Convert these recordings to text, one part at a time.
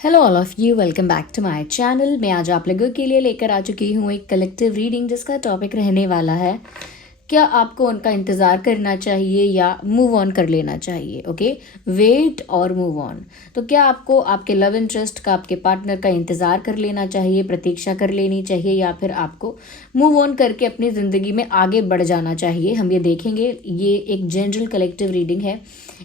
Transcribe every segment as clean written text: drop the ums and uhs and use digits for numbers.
Hello all of you, welcome back to my channel. मैं आज आप लोगों के लिए लेकर आ चुकी हूँ एक कलेक्टिव रीडिंग जिसका टॉपिक रहने वाला है, क्या आपको उनका इंतज़ार करना चाहिए या मूव ऑन कर लेना चाहिए। ओके, वेट और मूव ऑन। तो क्या आपको आपके लव इंटरेस्ट का, आपके पार्टनर का इंतज़ार कर लेना चाहिए, प्रतीक्षा कर लेनी चाहिए, या फिर आपको मूव ऑन करके अपनी ज़िंदगी में आगे बढ़ जाना चाहिए। हम ये देखेंगे। ये एक जनरल कलेक्टिव रीडिंग है,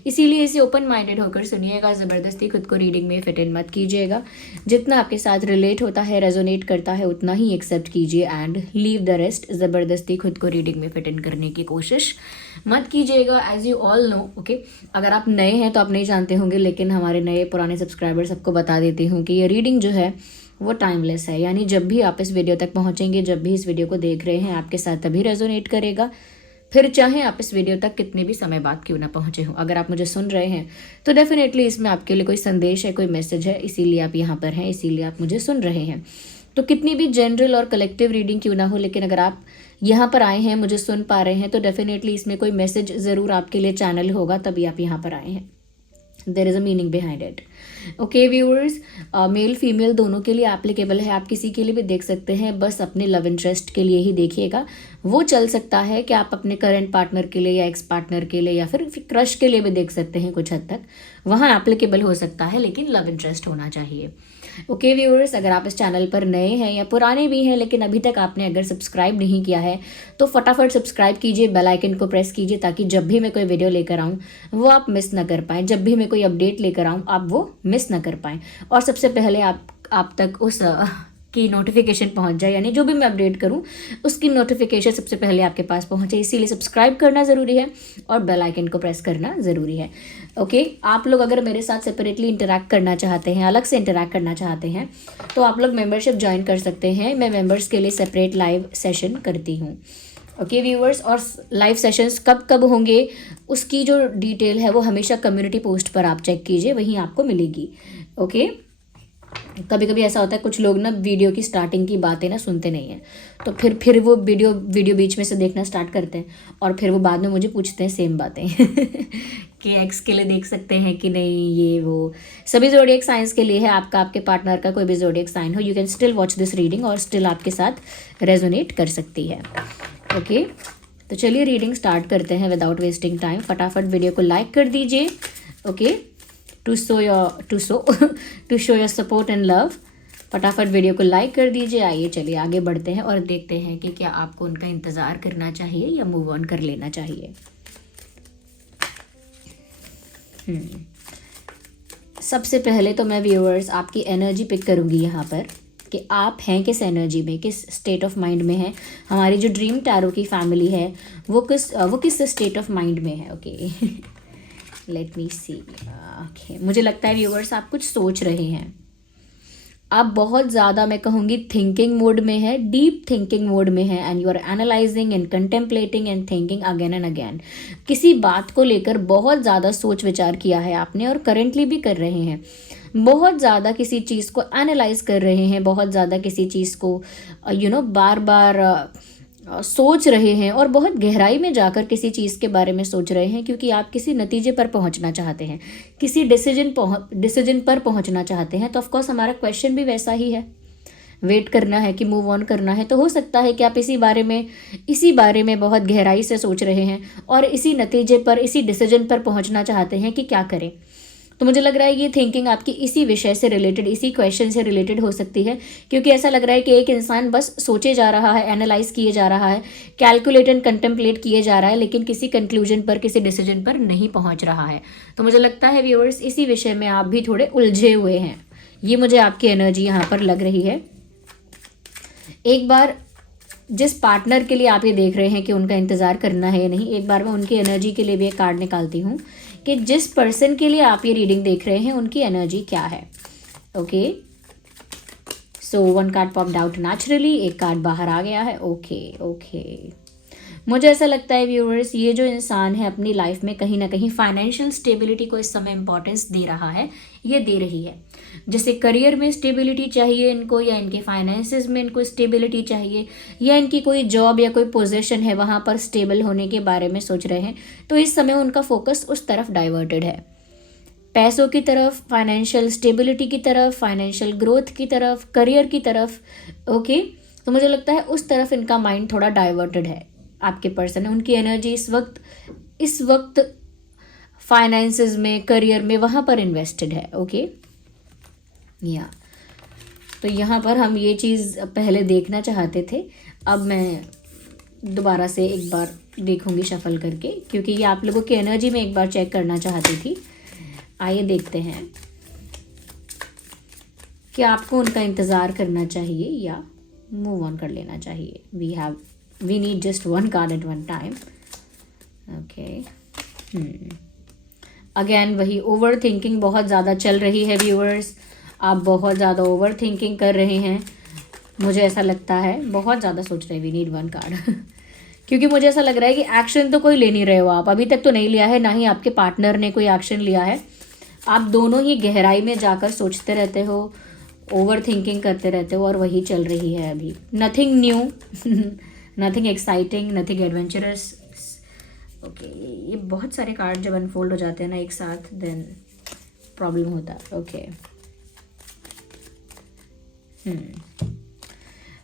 इसीलिए इसे ओपन माइंडेड होकर सुनिएगा। ज़बरदस्ती खुद को रीडिंग में फिट इन मत कीजिएगा। जितना आपके साथ रिलेट होता है, रेजोनेट करता है, उतना ही एक्सेप्ट कीजिए एंड लीव द रेस्ट। ज़बरदस्ती खुद को रीडिंग में फिट इन करने की कोशिश मत कीजिएगा। As you all know, okay, अगर आप नए हैं तो आप नहीं जानते होंगे, लेकिन हमारे नए पुराने सब्सक्राइबर सबको बता देती हूँ कि ये रीडिंग जो है वो टाइमलेस है। यानी जब भी आप इस वीडियो तक पहुँचेंगे, जब भी इस वीडियो को देख रहे हैं, आपके साथ तभी रेजोनेट करेगा, फिर चाहे आप इस वीडियो तक कितने भी समय बाद क्यों ना पहुंचे हो। अगर आप मुझे सुन रहे हैं तो डेफिनेटली इसमें आपके लिए कोई संदेश है, कोई मैसेज है, इसीलिए आप यहाँ पर हैं, इसीलिए आप मुझे सुन रहे हैं। तो कितनी भी जनरल और कलेक्टिव रीडिंग क्यों ना हो, लेकिन अगर आप यहाँ पर आए हैं, मुझे सुन पा रहे हैं, तो डेफिनेटली इसमें कोई मैसेज ज़रूर आपके लिए चैनल होगा, तभी आप यहाँ पर आए हैं। There is a meaning behind it. Okay viewers, male female दोनों के लिए एप्लीकेबल है। आप किसी के लिए भी देख सकते हैं, बस अपने लव इंटरेस्ट के लिए ही देखिएगा। वो चल सकता है कि आप अपने करंट पार्टनर के लिए या एक्स पार्टनर के लिए या फिर क्रश के लिए भी देख सकते हैं। कुछ हद तक वहाँ एप्लीकेबल हो सकता है, लेकिन लव इंटरेस्ट होना चाहिए। ओके व्यूअर्स, अगर आप इस चैनल पर नए हैं या पुराने भी हैं, लेकिन अभी तक आपने अगर सब्सक्राइब नहीं किया है तो फटाफट सब्सक्राइब कीजिए, बेल आइकन को प्रेस कीजिए, ताकि जब भी मैं कोई वीडियो लेकर आऊँ वो आप मिस ना कर पाएँ। जब भी मैं कोई अपडेट लेकर आऊँ आप वो मिस ना कर पाएँ, और सबसे पहले आप तक उस की नोटिफिकेशन पहुंच जाए, यानी जो भी मैं अपडेट करूं उसकी नोटिफिकेशन सबसे पहले आपके पास पहुंचे। इसीलिए सब्सक्राइब करना ज़रूरी है और बेल आइकन को प्रेस करना ज़रूरी है। ओके, आप लोग अगर मेरे साथ सेपरेटली इंटरैक्ट करना चाहते हैं, अलग से इंटरैक्ट करना चाहते हैं, तो आप लोग मेंबरशिप ज्वाइन कर सकते हैं। मैं मेंबर्स के लिए सेपरेट लाइव सेशन करती हूँ। ओके व्यूअर्स, और लाइव सेशंस कब कब होंगे उसकी जो डिटेल है वो हमेशा कम्युनिटी पोस्ट पर आप चेक कीजिए, वहीं आपको मिलेगी। ओके, कभी कभी ऐसा होता है कुछ लोग ना वीडियो की स्टार्टिंग की बातें ना सुनते नहीं हैं, तो फिर वो वीडियो बीच में से देखना स्टार्ट करते हैं, और फिर वो बाद में मुझे पूछते हैं सेम बातें कि एक्स के लिए देख सकते हैं कि नहीं, ये वो। सभी ज़ोडिएक साइंस के लिए है, आपका, आपके पार्टनर का कोई भी ज़ोडिएक साइन हो, you can still watch this reading और स्टिल आपके साथ रेजोनेट कर सकती है। ओके, तो चलिए रीडिंग स्टार्ट करते हैं विदाउट वेस्टिंग टाइम। फटाफट वीडियो को लाइक कर दीजिए, okay, to show your support and love. फटाफट वीडियो को लाइक कर दीजिए। आइए चलिए आगे बढ़ते हैं और देखते हैं कि क्या आपको उनका इंतज़ार करना चाहिए या मूव ऑन कर लेना चाहिए। सबसे पहले तो मैं व्यूअर्स आपकी एनर्जी पिक करूंगी यहाँ पर, कि आप हैं किस एनर्जी में, किस स्टेट ऑफ माइंड में है। हमारी जो ड्रीम टैरो की फैमिली है वो किस स्टेट ऑफ माइंड में है। ओके, लेट मी सी। ओके, मुझे लगता है व्यूअर्स आप कुछ सोच रहे हैं। आप बहुत ज़्यादा, मैं कहूँगी, थिंकिंग मोड में है, डीप थिंकिंग मोड में है, and you are analysing and contemplating and thinking again and again. किसी बात को लेकर बहुत ज़्यादा सोच विचार किया है आपने, और करेंटली भी कर रहे हैं। बहुत ज़्यादा किसी चीज़ को एनालाइज कर रहे हैं, बहुत ज़्यादा किसी चीज़ को बार बार सोच रहे हैं, और बहुत गहराई में जाकर किसी चीज़ के बारे में सोच रहे हैं, क्योंकि आप किसी नतीजे पर पहुंचना चाहते हैं, किसी डिसीजन पर पहुंचना चाहते हैं। तो ऑफकोर्स हमारा क्वेश्चन भी वैसा ही है, वेट करना है कि मूव ऑन करना है। तो हो सकता है कि आप इसी बारे में बहुत गहराई से सोच रहे हैं और इसी नतीजे पर, इसी डिसीजन पर पहुंचना चाहते हैं कि क्या करें। तो मुझे लग रहा है ये थिंकिंग आपकी इसी विषय से रिलेटेड, इसी क्वेश्चन से रिलेटेड हो सकती है, क्योंकि ऐसा लग रहा है कि एक इंसान बस सोचे जा रहा है, एनालाइज किए जा रहा है, कैलकुलेट एंड कंटेम्पलेट किए जा रहा है, लेकिन किसी कंक्लूजन पर, किसी डिसीजन पर नहीं पहुंच रहा है। तो मुझे लगता है व्यूअर्स इसी विषय में आप भी थोड़े उलझे हुए हैं। ये मुझे आपकी एनर्जी यहाँ पर लग रही है। एक बार जिस पार्टनर के लिए आप ये देख रहे हैं कि उनका इंतज़ार करना है या नहीं, एक बार मैं उनकी एनर्जी के लिए भी एक कार्ड निकालती हूँ कि जिस पर्सन के लिए आप ये रीडिंग देख रहे हैं उनकी एनर्जी क्या है। Okay, so one card popped out naturally, एक कार्ड बाहर आ गया है। ओके, मुझे ऐसा लगता है व्यूअर्स, ये जो इंसान है अपनी लाइफ में कहीं ना कहीं फाइनेंशियल स्टेबिलिटी को इस समय इंपॉर्टेंस दे रहा है, ये दे रही है। जैसे करियर में स्टेबिलिटी चाहिए इनको, या इनके फाइनेंसेस में इनको स्टेबिलिटी चाहिए, या इनकी कोई जॉब या कोई पोजीशन है वहाँ पर स्टेबल होने के बारे में सोच रहे हैं, तो इस समय उनका फोकस उस तरफ डाइवर्टेड है। पैसों की तरफ, फाइनेंशियल स्टेबिलिटी की तरफ, फाइनेंशियल ग्रोथ की तरफ, करियर की तरफ। ओके, तो मुझे लगता है उस तरफ इनका माइंड थोड़ा डाइवर्टेड है। आपके पर्सन है, उनकी एनर्जी इस वक्त फाइनेंसेस में, करियर में, वहाँ पर इन्वेस्टेड है। ओके या तो यहाँ पर हम ये चीज़ पहले देखना चाहते थे, अब मैं दोबारा से एक बार देखूंगी शफल करके, क्योंकि ये आप लोगों की एनर्जी में एक बार चेक करना चाहती थी। आइए देखते हैं कि आपको उनका इंतज़ार करना चाहिए या मूव ऑन कर लेना चाहिए। We need just one card at one time. Okay, again वही ओवर थिंकिंग बहुत ज़्यादा चल रही है व्यूअर्स। आप बहुत ज़्यादा ओवर थिंकिंग कर रहे हैं, मुझे ऐसा लगता है, बहुत ज़्यादा सोच रहे हैं। वी नीड वन कार्ड क्योंकि मुझे ऐसा लग रहा है कि एक्शन तो कोई ले नहीं रहे हो आप, अभी तक तो नहीं लिया है, ना ही आपके पार्टनर ने कोई एक्शन लिया है। आप दोनों ही गहराई में जाकर सोचते रहते हो, ओवर थिंकिंग करते रहते हो, और वही चल रही है अभी। Nothing new, nothing exciting, nothing adventurous. Okay, ये बहुत सारे कार्ड जब अनफोल्ड हो जाते हैं ना एक साथ, देन प्रॉब्लम होता है। Okay,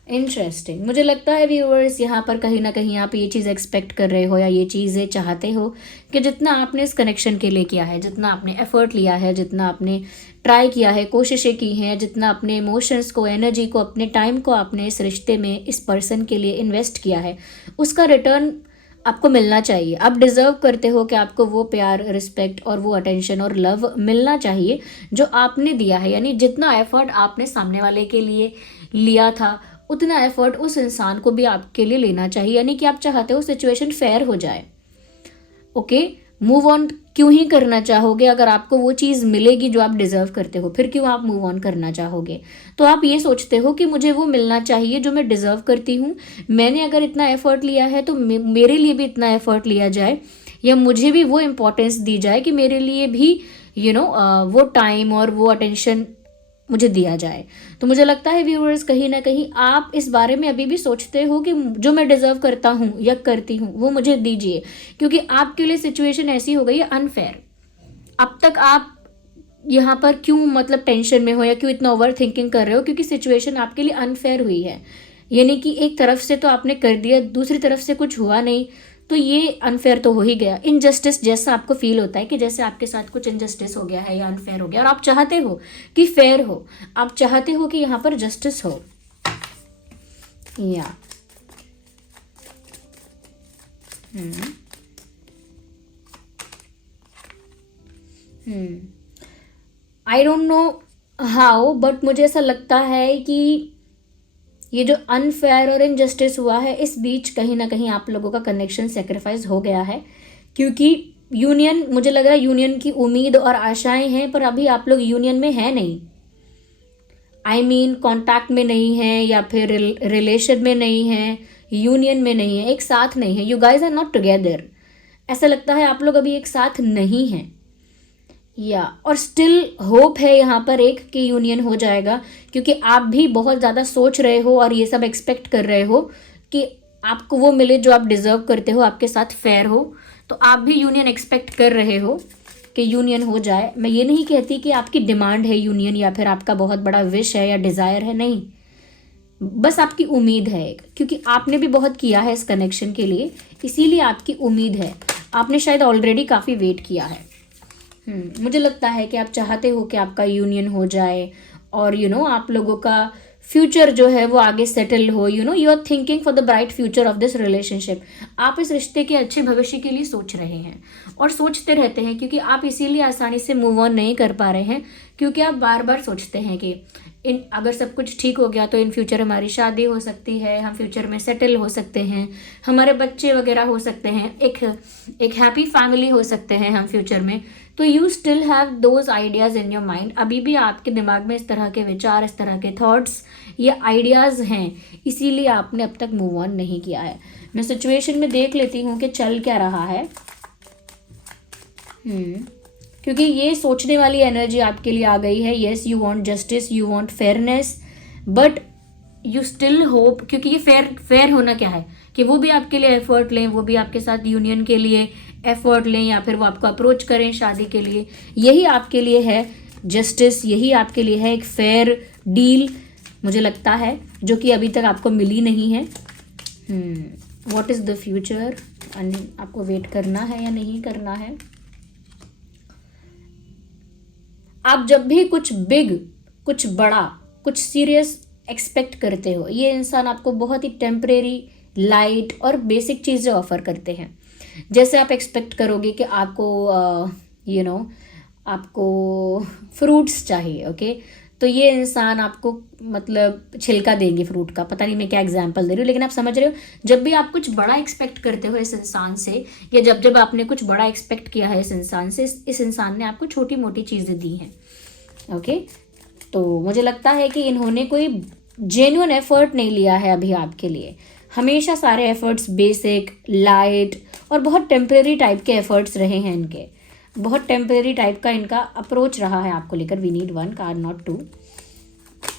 interesting. मुझे लगता है व्यूअर्स यहाँ पर कहीं ना कहीं आप ये चीज़ एक्सपेक्ट कर रहे हो या ये चीज़ें चाहते हो कि जितना आपने इस कनेक्शन के लिए किया है, जितना आपने एफर्ट लिया है, जितना आपने ट्राई किया है, कोशिशें की हैं, जितना अपने इमोशंस को, एनर्जी को, अपने टाइम को आपने इस रिश्ते में, इस पर्सन के लिए इन्वेस्ट किया है, उसका रिटर्न आपको मिलना चाहिए। आप डिज़र्व करते हो कि आपको वो प्यार, रिस्पेक्ट और वो अटेंशन और लव मिलना चाहिए जो आपने दिया है। यानी जितना एफर्ट आपने सामने वाले के लिए लिया था, उतना एफर्ट उस इंसान को भी आपके लिए लेना चाहिए। यानी कि आप चाहते हो सिचुएशन फेयर हो जाए। ओके, मूव ऑन क्यों ही करना चाहोगे अगर आपको वो चीज़ मिलेगी जो आप डिज़र्व करते हो? फिर क्यों आप मूव ऑन करना चाहोगे? तो आप ये सोचते हो कि मुझे वो मिलना चाहिए जो मैं डिज़र्व करती हूँ। मैंने अगर इतना एफर्ट लिया है तो मेरे लिए भी इतना एफर्ट लिया जाए, या मुझे भी वो इम्पोर्टेंस दी जाए कि मेरे लिए भी वो टाइम और वो अटेंशन मुझे दिया जाए। तो मुझे लगता है व्यूअर्स कहीं ना कहीं आप इस बारे में अभी भी सोचते हो कि जो मैं डिज़र्व करता हूँ या करती हूँ वो मुझे दीजिए, क्योंकि आपके लिए सिचुएशन ऐसी हो गई है अनफेयर। अब तक आप यहाँ पर क्यों मतलब टेंशन में हो या क्यों इतना ओवर थिंकिंग कर रहे हो? क्योंकि सिचुएशन आपके लिए अनफेयर हुई है। यानी कि एक तरफ से तो आपने कर दिया, दूसरी तरफ से कुछ हुआ नहीं, तो ये अनफेयर तो हो ही गया। इनजस्टिस जैसा आपको फील होता है कि जैसे आपके साथ कुछ इनजस्टिस हो गया है या अनफेयर हो गया, और आप चाहते हो कि फेयर हो, आप चाहते हो कि यहाँ पर जस्टिस हो। या I don't know how, but मुझे ऐसा लगता है कि ये जो अनफेयर और इनजस्टिस हुआ है, इस बीच कहीं ना कहीं आप लोगों का कनेक्शन सेक्रीफाइस हो गया है। क्योंकि यूनियन, मुझे लग रहा है यूनियन की उम्मीद और आशाएं हैं, पर अभी आप लोग यूनियन में है नहीं। आई मीन कॉन्टैक्ट में नहीं है, या फिर रिलेशन में नहीं है, यूनियन में नहीं है, एक साथ नहीं है। You guys are not together. ऐसा लगता है आप लोग अभी एक साथ नहीं हैं। या और स्टिल होप है यहाँ पर एक कि यूनियन हो जाएगा, क्योंकि आप भी बहुत ज़्यादा सोच रहे हो और ये सब एक्सपेक्ट कर रहे हो कि आपको वो मिले जो आप डिज़र्व करते हो, आपके साथ फेयर हो। तो आप भी यूनियन एक्सपेक्ट कर रहे हो कि यूनियन हो जाए। मैं ये नहीं कहती कि आपकी डिमांड है यूनियन या फिर आपका बहुत बड़ा विश है या डिज़ायर है, नहीं, बस आपकी उम्मीद है एक, क्योंकि आपने भी बहुत किया है इस कनेक्शन के लिए, इसीलिए आपकी उम्मीद है। आपने शायद ऑलरेडी काफ़ी वेट किया है। मुझे लगता है कि आप चाहते हो कि आपका यूनियन हो जाए और आप लोगों का फ्यूचर जो है वो आगे सेटल हो। You are thinking for the bright future of this relationship. आप इस रिश्ते के अच्छे भविष्य के लिए सोच रहे हैं और सोचते रहते हैं, क्योंकि आप इसीलिए आसानी से मूव ऑन नहीं कर पा रहे हैं, क्योंकि आप बार बार सोचते हैं कि अगर सब कुछ ठीक हो गया तो इन फ्यूचर हमारी शादी हो सकती है, हम फ्यूचर में सेटल हो सकते हैं, हमारे बच्चे वगैरह हो सकते हैं, एक हैप्पी फैमिली हो सकते हैं हम फ्यूचर में। तो you still have those ideas in your mind. अभी भी आपके दिमाग में इस तरह के विचार, इस तरह के थॉट्स या आइडियाज़ हैं, इसीलिए आपने अब तक मूव ऑन नहीं किया है। मैं सिचुएशन में देख लेती हूँ कि चल क्या रहा है। क्योंकि ये सोचने वाली एनर्जी आपके लिए आ गई है। Yes, you want justice, you want fairness, but you still hope, क्योंकि ये फेयर होना क्या है कि वो भी आपके लिए एफर्ट लें, वो भी आपके साथ यूनियन के लिए एफर्ट लें या फिर वो आपको अप्रोच करें शादी के लिए, यही आपके लिए है जस्टिस, यही आपके लिए है एक फेयर डील, मुझे लगता है, जो कि अभी तक आपको मिली नहीं है। व्हाट इज़ द फ्यूचर, आपको वेट करना है या नहीं करना है। आप जब भी कुछ बिग, कुछ बड़ा, कुछ सीरियस एक्सपेक्ट करते हो, ये इंसान आपको बहुत ही टेम्परेरी, लाइट और बेसिक चीज़ें ऑफर करते हैं। जैसे आप एक्सपेक्ट करोगे कि आपको आपको फ्रूट्स चाहिए, ओके, तो ये इंसान आपको मतलब छिलका देंगे फ्रूट का, पता नहीं मैं क्या एग्जांपल दे रही हूँ, लेकिन आप समझ रहे हो। जब भी आप कुछ बड़ा एक्सपेक्ट करते हो इस इंसान से, या जब जब आपने कुछ बड़ा एक्सपेक्ट किया है इस इंसान से, इस इंसान ने आपको छोटी मोटी चीज़ें दी हैं, ओके। तो मुझे लगता है कि इन्होंने कोई जेन्युइन एफर्ट नहीं लिया है अभी आपके लिए। हमेशा सारे एफर्ट्स बेसिक, लाइट और बहुत टेम्परेरी टाइप के एफर्ट्स रहे हैं इनके, बहुत टेम्परेरी टाइप का इनका अप्रोच रहा है आपको लेकर। We need 1 card not 2।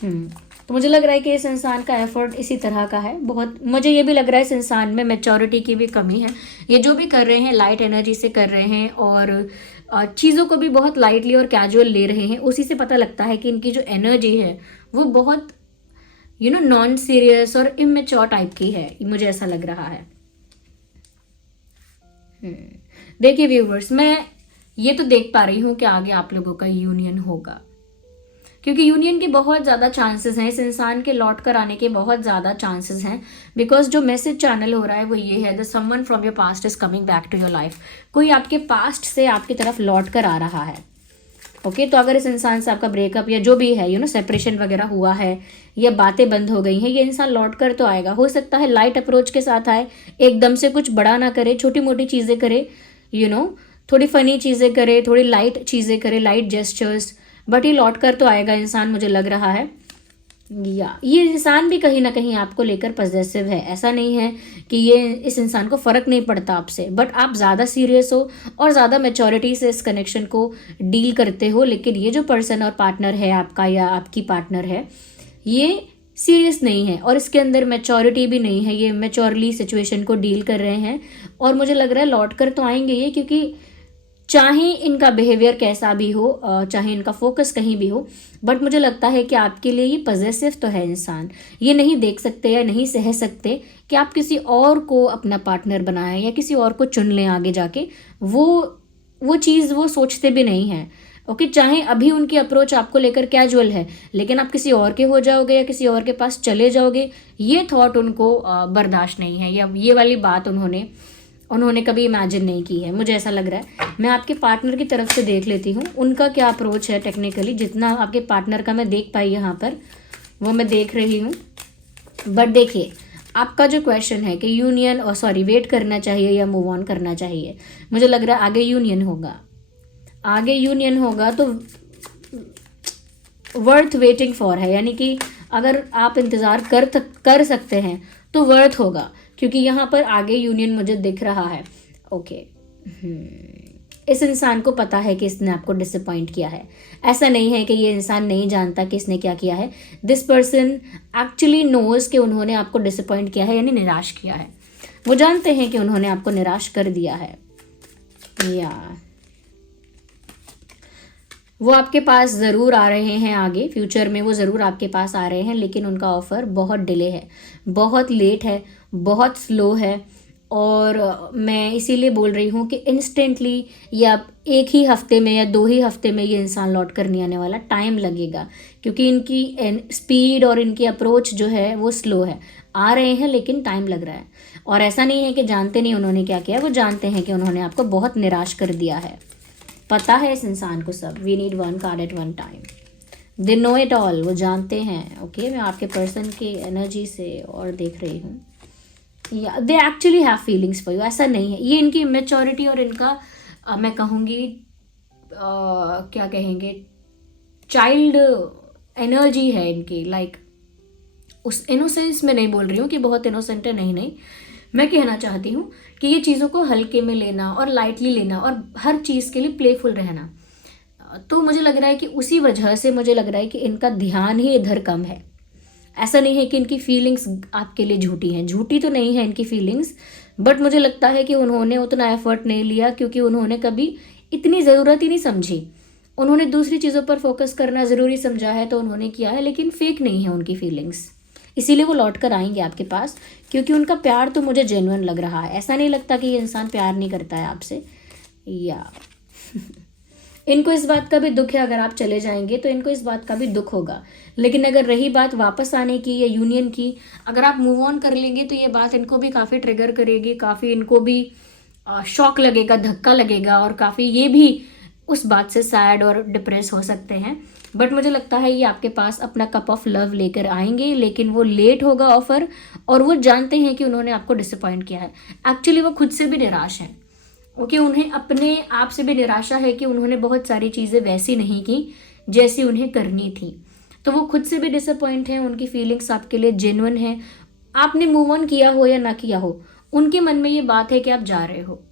तो मुझे लग रहा है कि इस इंसान का एफर्ट इसी तरह का है। बहुत मुझे ये भी लग रहा है इस इंसान में मैच्योरिटी की भी कमी है। ये जो भी कर रहे हैं लाइट एनर्जी से कर रहे हैं और चीज़ों को भी बहुत लाइटली और कैजुअल ले रहे हैं। उसी से पता लगता है कि इनकी जो एनर्जी है वो बहुत नॉन सीरियस और इमेच्योर टाइप की है, मुझे ऐसा लग रहा है। देखिए व्यूवर्स, मैं ये तो देख पा रही हूँ कि आगे आप लोगों का यूनियन होगा, क्योंकि यूनियन के बहुत ज़्यादा चांसेस हैं, इस इंसान के लौट कर आने के बहुत ज़्यादा चांसेस हैं। बिकॉज जो मैसेज चैनल हो रहा है वो ये है, the someone from your past is coming back to your life. कोई आपके पास्ट से आपकी तरफ लौट कर आ रहा है, ओके। तो अगर इस इंसान से आपका ब्रेकअप या जो भी है सेपरेशन वगैरह हुआ है या बातें बंद हो गई हैं, ये इंसान लौट कर तो आएगा। हो सकता है लाइट अप्रोच के साथ आए, एकदम से कुछ बड़ा ना करे, छोटी मोटी चीज़ें करे, थोड़ी फनी चीज़ें करे, थोड़ी लाइट चीज़ें करे, लाइट जेस्चर्स, बट ये लौट कर तो आएगा इंसान, मुझे लग रहा है। या ये इंसान भी कहीं ना कहीं आपको लेकर पॉजेसिव है। ऐसा नहीं है कि इस इंसान को फ़र्क नहीं पड़ता आपसे, बट आप ज़्यादा सीरियस हो और ज़्यादा मैच्योरिटी से इस कनेक्शन को डील करते हो। लेकिन ये जो पर्सन और पार्टनर है आपका या आपकी पार्टनर है, ये सीरियस नहीं है और इसके अंदर मैच्योरिटी भी नहीं है। ये मैच्योरली सिचुएशन को डील कर रहे हैं और मुझे लग रहा है लौट कर तो आएंगे ये, क्योंकि चाहे इनका बिहेवियर कैसा भी हो, चाहे इनका फोकस कहीं भी हो, बट मुझे लगता है कि आपके लिए ये पॉजेसिव तो है इंसान। ये नहीं देख सकते या नहीं सह सकते कि आप किसी और को अपना पार्टनर बनाएं या किसी और को चुन लें आगे जाके। वो चीज़ वो सोचते भी नहीं हैं, ओके। चाहे अभी उनकी अप्रोच आपको लेकर कैजुअल है, लेकिन आप किसी और के हो जाओगे या किसी और के पास चले जाओगे, ये थॉट उनको बर्दाश्त नहीं है, या ये वाली बात उन्होंने कभी इमेजिन नहीं की है, मुझे ऐसा लग रहा है। मैं आपके पार्टनर की तरफ से देख लेती हूँ उनका क्या अप्रोच है। टेक्निकली जितना आपके पार्टनर का मैं देख पाई यहाँ पर, वो मैं देख रही हूँ। बट देखिए, आपका जो क्वेश्चन है कि वेट करना चाहिए या मूव ऑन करना चाहिए, मुझे लग रहा है आगे यूनियन होगा तो वर्थ वेटिंग फॉर है। यानी कि अगर आप इंतज़ार कर सकते हैं तो वर्थ होगा, क्योंकि यहाँ पर आगे यूनियन मुझे दिख रहा है, ओके। इस इंसान को पता है कि इसने आपको डिसअपॉइंट किया है। ऐसा नहीं है कि ये इंसान नहीं जानता कि इसने क्या किया है। दिस पर्सन एक्चुअली नोज कि उन्होंने आपको डिसअपॉइंट किया है, यानी निराश किया है। वो जानते हैं कि उन्होंने आपको निराश कर दिया है, या वो आपके पास ज़रूर आ रहे हैं आगे फ्यूचर में, वो ज़रूर आपके पास आ रहे हैं, लेकिन उनका ऑफ़र बहुत डिले है, बहुत लेट है, बहुत स्लो है। और मैं इसीलिए बोल रही हूँ कि इंस्टेंटली या एक ही हफ्ते में या 2 ही हफ्ते में ये इंसान लौट कर नहीं आने वाला, टाइम लगेगा, क्योंकि इनकी स्पीड और इनकी अप्रोच जो है वो स्लो है। आ रहे हैं लेकिन टाइम लग रहा है। और ऐसा नहीं है कि जानते नहीं उन्होंने क्या किया, वो जानते हैं कि उन्होंने आपको बहुत निराश कर दिया है। पता है इस इंसान को सब। We need 1 card at 1 time. They know it all, वो जानते हैं, ओके। मैं आपके पर्सन की एनर्जी से और देख रही हूँ, या they actually have feelings for you. ऐसा नहीं है, ये इनकी इमेच्योरिटी और इनका मैं कहूँगी क्या कहेंगे, चाइल्ड एनर्जी है इनकी। लाइक उस इनोसेंस में नहीं बोल रही हूँ कि बहुत इनोसेंट है, नहीं। मैं कहना चाहती हूँ कि ये चीज़ों को हल्के में लेना और लाइटली लेना और हर चीज़ के लिए प्लेफुल रहना। तो मुझे लग रहा है कि उसी वजह से मुझे लग रहा है कि इनका ध्यान ही इधर कम है। ऐसा नहीं है कि इनकी फीलिंग्स आपके लिए झूठी हैं, झूठी तो नहीं है इनकी फीलिंग्स, बट मुझे लगता है कि उन्होंने उतना एफर्ट नहीं लिया क्योंकि उन्होंने कभी इतनी ज़रूरत ही नहीं समझी। उन्होंने दूसरी चीज़ों पर फोकस करना ज़रूरी समझा है तो उन्होंने किया है, लेकिन फेक नहीं है उनकी फीलिंग्स। इसीलिए वो लौट कर आएंगे आपके पास, क्योंकि उनका प्यार तो मुझे जेन्युइन लग रहा है। ऐसा नहीं लगता कि ये इंसान प्यार नहीं करता है आपसे। या इनको इस बात का भी दुख है, अगर आप चले जाएंगे तो इनको इस बात का भी दुख होगा। लेकिन अगर रही बात वापस आने की या यूनियन की, अगर आप मूव ऑन कर लेंगे तो ये बात इनको भी काफ़ी ट्रिगर करेगी, काफ़ी इनको भी शॉक लगेगा, धक्का लगेगा, और काफ़ी ये भी उस बात से सैड और डिप्रेस हो सकते हैं। बट मुझे लगता है ये आपके पास अपना कप ऑफ लव लेकर आएंगे, लेकिन वो लेट होगा ऑफर, और वो जानते हैं कि उन्होंने आपको डिसअपॉइंट किया है। एक्चुअली वो खुद से भी निराश हैं। ओके, उन्हें अपने आप से भी निराशा है कि उन्होंने बहुत सारी चीज़ें वैसी नहीं की जैसी उन्हें करनी थी। तो वो खुद से भी डिसअपॉइंट हैं, उनकी फीलिंग्स आपके लिए जेन्युइन है। आपने मूव ऑन किया हो या ना किया हो, उनके मन में ये बात है कि आप जा रहे हो,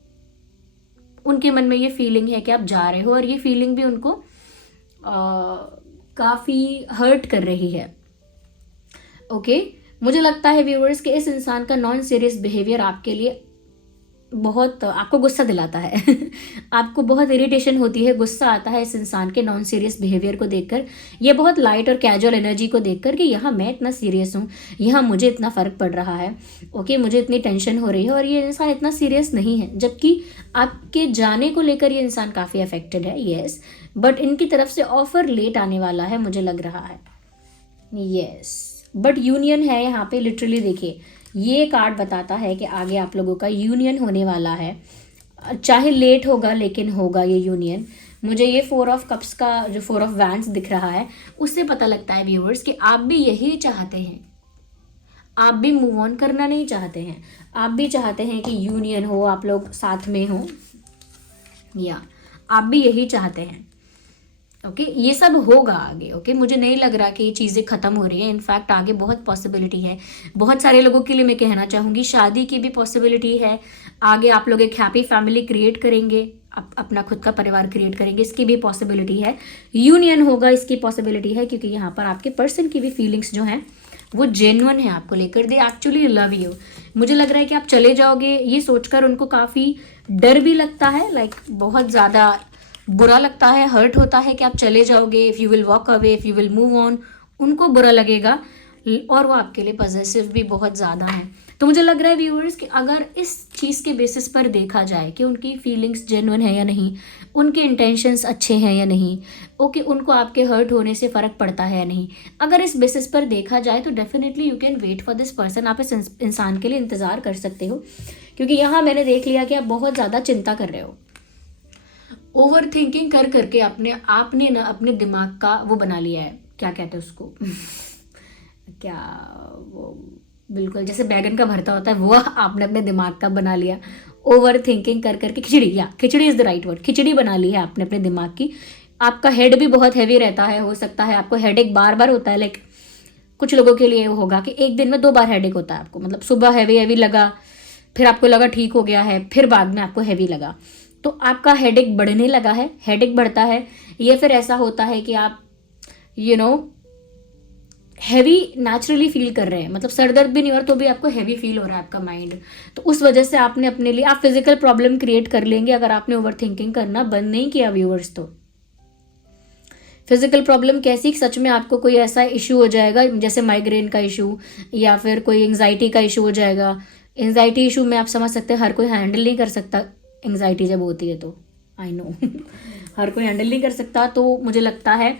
उनके मन में ये फीलिंग है कि आप जा रहे हो, और ये फीलिंग भी उनको काफ़ी हर्ट कर रही है। ओके, मुझे लगता है व्यूअर्स कि इस इंसान का नॉन सीरियस बिहेवियर आपके लिए बहुत आपको गुस्सा दिलाता है आपको बहुत इरिटेशन होती है, गुस्सा आता है इस इंसान के नॉन सीरियस बिहेवियर को देखकर। ये बहुत लाइट और कैजुअल एनर्जी को देखकर कि यहाँ मैं इतना सीरियस हूँ, यहाँ मुझे इतना फ़र्क पड़ रहा है, ओके, मुझे इतनी टेंशन हो रही है, और ये इंसान इतना सीरियस नहीं है। जबकि आपके जाने को लेकर ये इंसान काफ़ी अफेक्टेड है, येस, बट इनकी तरफ से ऑफर लेट आने वाला है मुझे लग रहा है, येस। बट यूनियन है यहाँ पे, लिटरली देखिए ये कार्ड बताता है कि आगे आप लोगों का यूनियन होने वाला है, चाहे लेट होगा लेकिन होगा ये यूनियन। मुझे ये 4 ऑफ कप्स का जो 4 ऑफ वैंड्स दिख रहा है उससे पता लगता है व्यूअर्स कि आप भी यही चाहते हैं, आप भी मूव ऑन करना नहीं चाहते हैं, आप भी चाहते हैं कि यूनियन हो, आप लोग साथ में हो, या आप भी यही चाहते हैं। ओके, ये सब होगा आगे। ओके, मुझे नहीं लग रहा कि ये चीज़ें ख़त्म हो रही है, इनफैक्ट आगे बहुत पॉसिबिलिटी है। बहुत सारे लोगों के लिए मैं कहना चाहूँगी शादी की भी पॉसिबिलिटी है। आगे आप लोग एक हैप्पी फैमिली क्रिएट करेंगे, अपना खुद का परिवार क्रिएट करेंगे, इसकी भी पॉसिबिलिटी है। यूनियन होगा, इसकी पॉसिबिलिटी है, क्योंकि यहाँ पर आपके पर्सन की भी फीलिंग्स जो हैं वो जेन्युइन है आपको लेकर, दे एक्चुअली लव यू। मुझे लग रहा है कि आप चले जाओगे ये सोचकर उनको काफ़ी डर भी लगता है, लाइक बहुत ज़्यादा बुरा लगता है, हर्ट होता है कि आप चले जाओगे, if you will walk away, if you will move on, उनको बुरा लगेगा, और वो आपके लिए पॉजिटिव भी बहुत ज़्यादा है। तो मुझे लग रहा है व्यूअर्स कि अगर इस चीज़ के बेसिस पर देखा जाए कि उनकी फीलिंग्स जेन्युइन है या नहीं, उनके इंटेंशंस अच्छे हैं या नहीं, ओके, उनको आपके हर्ट होने से फ़र्क पड़ता है या नहीं, अगर इस बेसिस पर देखा जाए तो definitely you can wait for this person. आप इस इंसान के लिए इंतज़ार कर सकते हो, क्योंकि यहाँ मैंने देख लिया कि आप बहुत ज़्यादा चिंता कर रहे हो, ओवर थिंकिंग कर करके आपने ना अपने दिमाग का वो बना लिया है, क्या कहते हैं उसको क्या, वो बिल्कुल जैसे बैगन का भरता होता है वो आपने अपने दिमाग का बना लिया। ओवर थिंकिंग कर करके खिचड़ी, या खिचड़ी इज़ द राइट वर्ड, खिचड़ी बना ली है आपने अपने दिमाग की। आपका हेड भी बहुत हैवी रहता है, हो सकता है आपको हेडेक बार बार होता है, लाइक कुछ लोगों के लिए होगा कि एक दिन में 2 बार हेडेक होता है आपको, मतलब सुबह हैवी हैवी लगा, फिर आपको लगा ठीक हो गया है, फिर बाद में आपको हैवी लगा, तो आपका हेडेक बढ़ने लगा है, हेडेक बढ़ता है। या फिर ऐसा होता है कि आप हैवी नेचुरली फील कर रहे हैं, मतलब सर दर्द भी नहीं हो रहा तो भी आपको हैवी फील हो रहा है आपका माइंड, तो उस वजह से आपने अपने लिए आप फिजिकल प्रॉब्लम क्रिएट कर लेंगे अगर आपने ओवर थिंकिंग करना बंद नहीं किया व्यूअर्स। तो फिजिकल प्रॉब्लम कैसी, सच में आपको कोई ऐसा इशू हो जाएगा जैसे माइग्रेन का इशू, या फिर कोई एंग्जाइटी का इशू हो जाएगा। एंग्जाइटी इशू में आप समझ सकते हैं हर कोई हैंडल नहीं कर सकता, एंग्जाइटी जब होती है तो आई नो हर कोई हैंडल नहीं कर सकता। तो मुझे लगता है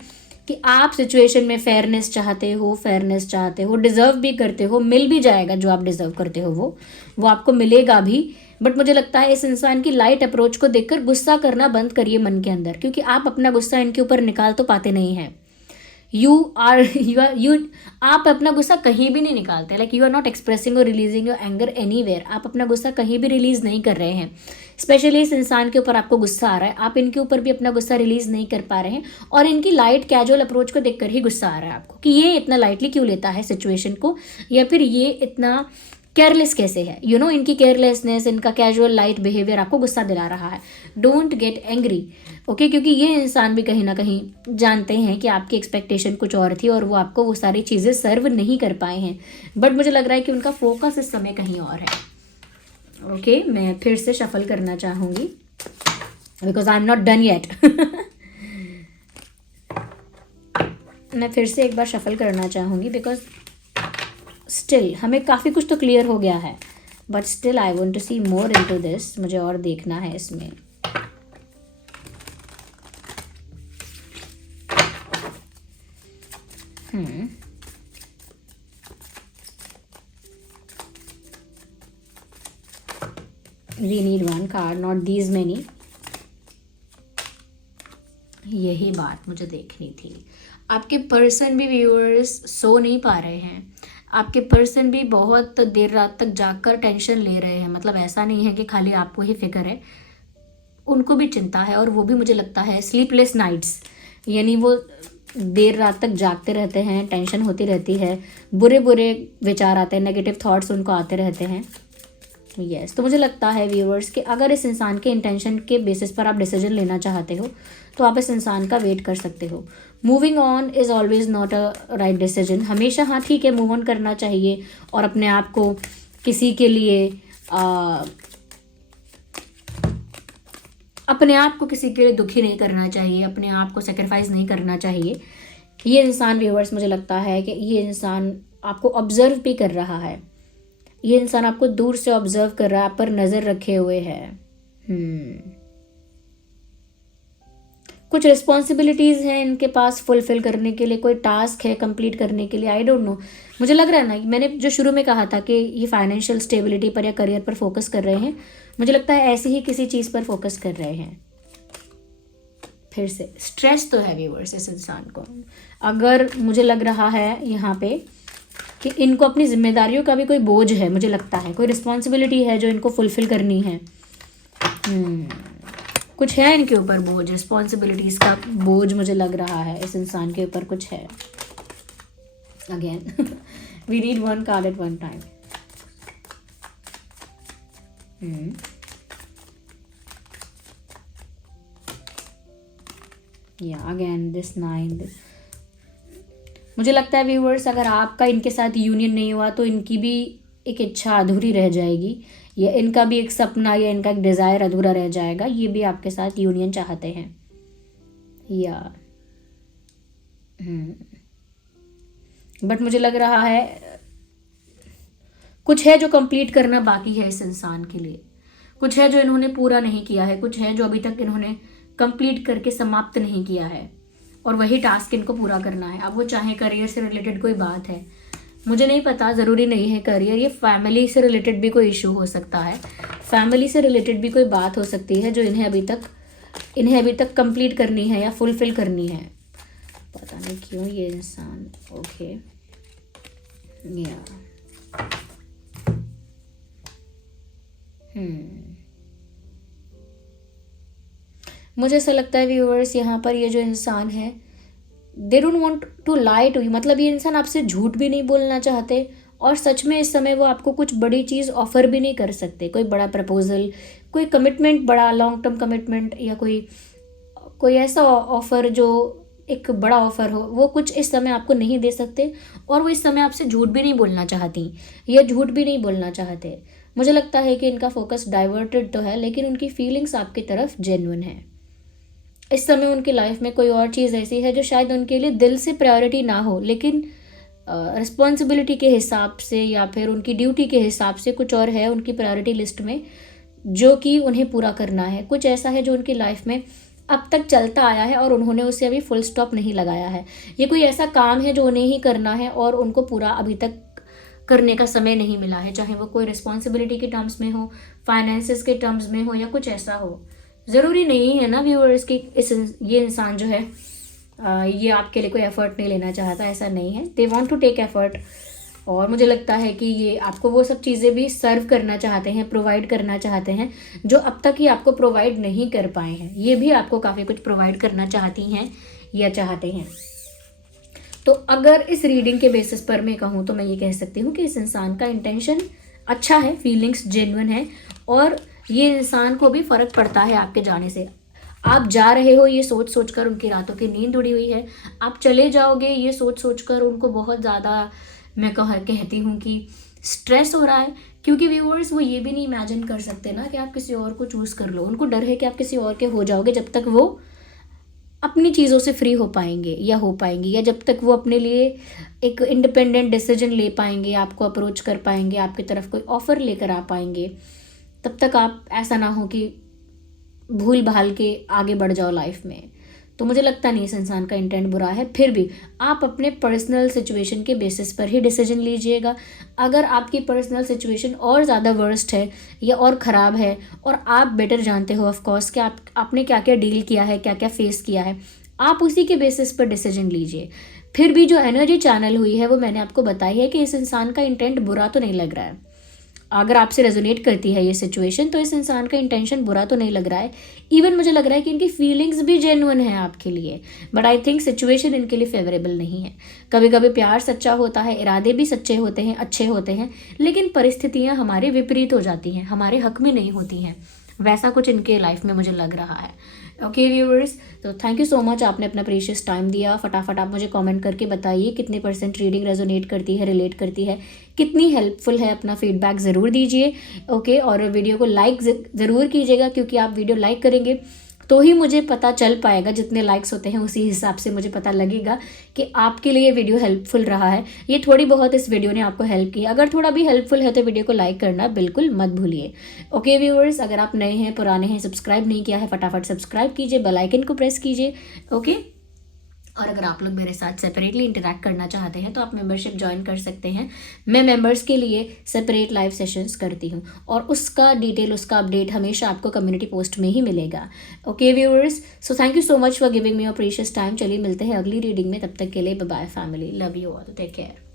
कि आप सिचुएशन में फेयरनेस चाहते हो, डिज़र्व भी करते हो, मिल भी जाएगा जो आप डिज़र्व करते हो वो आपको मिलेगा भी। बट मुझे लगता है इस इंसान की लाइट अप्रोच को देखकर गुस्सा करना बंद करिए मन के अंदर, क्योंकि आप अपना गुस्सा इनके ऊपर निकाल तो पाते नहीं हैं। आप अपना गुस्सा कहीं भी नहीं निकालते, like you are not expressing और रिलीजिंग योर एंगर एनीवेयर। आप अपना गुस्सा कहीं भी रिलीज नहीं कर रहे हैं। स्पेशली इस इंसान के ऊपर आपको गुस्सा आ रहा है, आप इनके ऊपर भी अपना गुस्सा रिलीज नहीं कर पा रहे हैं, और इनकी लाइट कैजुअल अप्रोच को देखकर ही गुस्सा आ रहा है आपको कि ये इतना लाइटली क्यों लेता है सिचुएशन को, या फिर ये इतना केयरलेस कैसे है। इनकी केयरलेसनेस, इनका कैजुअल लाइट बिहेवियर आपको गुस्सा दिला रहा है। डोंट गेट एंग्री, ओके, क्योंकि ये इंसान भी कहीं ना कहीं जानते हैं कि आपकी एक्सपेक्टेशन कुछ और थी और वो आपको वो सारी चीज़ें सर्व नहीं कर पाए हैं। बट मुझे लग रहा है कि उनका फोकस इस समय कहीं और है। ओके, मैं फिर से शफल करना चाहूँगी because I am not done yet. मैं फिर से एक बार शफल करना चाहूँगी बिकॉज स्टिल हमें काफ़ी कुछ तो क्लियर हो गया है, but still I want to see more into this. मुझे और देखना है इसमें। We need one card, not these many. यही बात मुझे देखनी थी। आपके पर्सन भी व्यूअर्स सो नहीं पा रहे हैं। आपके पर्सन भी बहुत देर रात तक जागकर टेंशन ले रहे हैं। मतलब ऐसा नहीं है कि खाली आपको ही फिक्र है, उनको भी चिंता है। और वो भी मुझे लगता है स्लीपलेस नाइट्स, यानी वो देर रात तक जागते रहते हैं, टेंशन होती रहती है, बुरे बुरे विचार आते हैं, नेगेटिव थॉट्स उनको आते रहते हैं। यस, तो मुझे लगता है व्यूअर्स कि अगर इस इंसान के इंटेंशन के बेसिस पर आप डिसीजन लेना चाहते हो तो आप इस इंसान का वेट कर सकते हो। Moving on is always not a right decision. हमेशा हाँ ठीक है, मूव ऑन करना चाहिए और अपने आप को किसी के लिए दुखी नहीं करना चाहिए, अपने आप को सेक्रीफाइस नहीं करना चाहिए। ये इंसान व्यूअर्स, मुझे लगता है कि ये इंसान आपको ऑब्जर्व भी कर रहा है। ये इंसान आपको दूर से ऑब्जर्व कर रहा है, आप पर नज़र रखे हुए है। कुछ रिस्पॉन्सिबिलिटीज़ हैं इनके पास फुलफिल करने के लिए, कोई टास्क है कंप्लीट करने के लिए। आई डोंट नो, मुझे लग रहा है ना, मैंने जो शुरू में कहा था कि ये फाइनेंशियल स्टेबिलिटी पर या करियर पर फोकस कर रहे हैं, मुझे लगता है ऐसे ही किसी चीज़ पर फोकस कर रहे हैं। फिर से स्ट्रेस तो है व्यूअर्स इस इंसान को। अगर मुझे लग रहा है यहाँ पे कि इनको अपनी जिम्मेदारियों का भी कोई बोझ है, मुझे लगता है कोई रिस्पॉन्सिबिलिटी है जो इनको फुलफिल करनी है। कुछ है इनके ऊपर बोझ, रिस्पॉन्सिबिलिटीज़ का बोझ मुझे लग रहा है इस इंसान के ऊपर कुछ है। Again we need one card at one time. या अगेन दिस 9। मुझे लगता है व्यूअर्स, अगर आपका इनके साथ यूनियन नहीं हुआ तो इनकी भी एक इच्छा अधूरी रह जाएगी, या इनका भी एक सपना या इनका एक डिज़ायर अधूरा रह जाएगा। ये भी आपके साथ यूनियन चाहते हैं या बट मुझे लग रहा है कुछ है जो कंप्लीट करना बाकी है इस इंसान के लिए। कुछ है जो इन्होंने पूरा नहीं किया है, कुछ है जो अभी तक इन्होंने कंप्लीट करके समाप्त नहीं किया है, और वही टास्क इनको पूरा करना है। अब वो चाहे करियर से रिलेटेड कोई बात है, मुझे नहीं पता, ज़रूरी नहीं है करियर, ये फैमिली से रिलेटेड भी कोई इशू हो सकता है, फैमिली से रिलेटेड भी कोई बात हो सकती है जो इन्हें अभी तक कंप्लीट करनी है या फुलफिल करनी है। पता नहीं क्यों ये इंसान। ओके या मुझे ऐसा लगता है व्यूअर्स, यहाँ पर ये जो इंसान है, they don't want to lie to you. मतलब ये इंसान आपसे झूठ भी नहीं बोलना चाहते, और सच में इस समय वो आपको कुछ बड़ी चीज़ ऑफर भी नहीं कर सकते। कोई बड़ा प्रपोजल, कोई कमिटमेंट, बड़ा लॉन्ग टर्म कमिटमेंट, या कोई ऐसा ऑफर जो एक बड़ा ऑफर हो, वो कुछ इस समय आपको नहीं दे सकते। और वो इस समय आपसे झूठ भी नहीं बोलना चाहती, या झूठ भी नहीं बोलना चाहते। मुझे लगता है कि इनका फोकस डाइवर्टेड तो है, लेकिन उनकी फीलिंग्स आपकी तरफ जेन्युइन है। इस समय उनकी लाइफ में कोई और चीज़ ऐसी है जो शायद उनके लिए दिल से प्रायोरिटी ना हो, लेकिन रिस्पॉन्सिबिलिटी के हिसाब से या फिर उनकी ड्यूटी के हिसाब से कुछ और है उनकी प्रायोरिटी लिस्ट में जो कि उन्हें पूरा करना है। कुछ ऐसा है जो उनकी लाइफ में अब तक चलता आया है और उन्होंने उसे अभी फुल स्टॉप नहीं लगाया है। ये कोई ऐसा काम है जो उन्हें ही करना है और उनको पूरा अभी तक करने का समय नहीं मिला है, चाहे वो कोई रिस्पॉन्सिबिलिटी के टर्म्स में हो, फाइनेंसिस के टर्म्स में हो, या कुछ ऐसा हो। ज़रूरी नहीं है ना व्यूअर्स कि ये इंसान जो है ये आपके लिए कोई एफर्ट नहीं लेना चाहता, ऐसा नहीं है। They want to take effort, और मुझे लगता है कि ये आपको वो सब चीज़ें भी सर्व करना चाहते हैं, प्रोवाइड करना चाहते हैं जो अब तक ही आपको प्रोवाइड नहीं कर पाए हैं। ये भी आपको काफ़ी कुछ प्रोवाइड करना चाहती हैं या चाहते हैं। तो अगर इस रीडिंग के बेसिस पर मैं कहूँ तो मैं ये कह सकती हूँ कि इस इंसान का इंटेंशन अच्छा है, फीलिंग्स जेन्युइन है, और ये इंसान को भी फ़र्क पड़ता है आपके जाने से। आप जा रहे हो ये सोच सोच कर उनकी रातों की नींद उड़ी हुई है, आप चले जाओगे ये सोच सोच कर उनको बहुत ज़्यादा, मैं कहती हूँ कि स्ट्रेस हो रहा है क्योंकि व्यूअर्स वो ये भी नहीं इमेजिन कर सकते ना कि आप किसी और को चूज़ कर लो, उनको डर है कि आप किसी और के हो जाओगे जब तक वो अपनी चीज़ों से फ्री हो पाएंगे या जब तक वो अपने लिए एक इंडिपेंडेंट डिसीजन ले पाएंगे, आपको अप्रोच कर पाएंगे, आपकी तरफ कोई ऑफ़र लेकर आ पाएंगे, तब तक आप ऐसा ना हो कि भूल भाल के आगे बढ़ जाओ लाइफ में। तो मुझे लगता नहीं इस इंसान का इंटेंट बुरा है। फिर भी आप अपने पर्सनल सिचुएशन के बेसिस पर ही डिसीजन लीजिएगा। अगर आपकी पर्सनल सिचुएशन और ज़्यादा वर्स्ट है या और ख़राब है और आप बेटर जानते हो ऑफ कोर्स कि आपने क्या क्या डील किया है, क्या क्या फेस किया है, आप उसी के बेसिस पर डिसीजन लीजिए। फिर भी जो एनर्जी चैनल हुई है वो मैंने आपको बताई है कि इस इंसान का इंटेंट बुरा तो नहीं लग रहा है। अगर आपसे रेजोनेट करती है ये सिचुएशन तो इस इंसान का इंटेंशन बुरा तो नहीं लग रहा है। इवन मुझे लग रहा है कि इनकी फीलिंग्स भी जेन्युइन है आपके लिए, बट आई थिंक सिचुएशन इनके लिए फेवरेबल नहीं है। कभी कभी प्यार सच्चा होता है, इरादे भी सच्चे होते हैं, अच्छे होते हैं, लेकिन परिस्थितियाँ हमारे विपरीत हो जाती हैं, हमारे हक में नहीं होती हैं। वैसा कुछ इनके लाइफ में मुझे लग रहा है। ओके व्यूअर्स, तो थैंक यू सो मच, आपने अपना प्रीशियस टाइम दिया। फटाफट आप मुझे कमेंट करके बताइए कितने % रीडिंग रेजोनेट करती है, रिलेट करती है, कितनी हेल्पफुल है। अपना फीडबैक ज़रूर दीजिए। ओके, और वीडियो को लाइक ज़रूर कीजिएगा, क्योंकि आप वीडियो लाइक करेंगे तो ही मुझे पता चल पाएगा। जितने लाइक्स होते हैं उसी हिसाब से मुझे पता लगेगा कि आपके लिए वीडियो हेल्पफुल रहा है। ये थोड़ी बहुत इस वीडियो ने आपको हेल्प की, अगर थोड़ा भी हेल्पफुल है तो वीडियो को लाइक करना बिल्कुल मत भूलिए। ओके व्यूअर्स, अगर आप नए हैं, पुराने हैं, सब्सक्राइब नहीं किया है, फटाफट सब्सक्राइब कीजिए, बेल आइकन को प्रेस कीजिए। ओके, और अगर आप लोग मेरे साथ सेपरेटली इंटरैक्ट करना चाहते हैं तो आप मेंबरशिप ज्वाइन कर सकते हैं। मैं मेंबर्स के लिए सेपरेट लाइव सेशंस करती हूँ और उसका डिटेल, उसका अपडेट हमेशा आपको कम्युनिटी पोस्ट में ही मिलेगा। Okay viewers, so thank you so much for giving me your precious time. चलिए मिलते हैं अगली रीडिंग में, तब तक के लिए bye bye family, love you all, take care.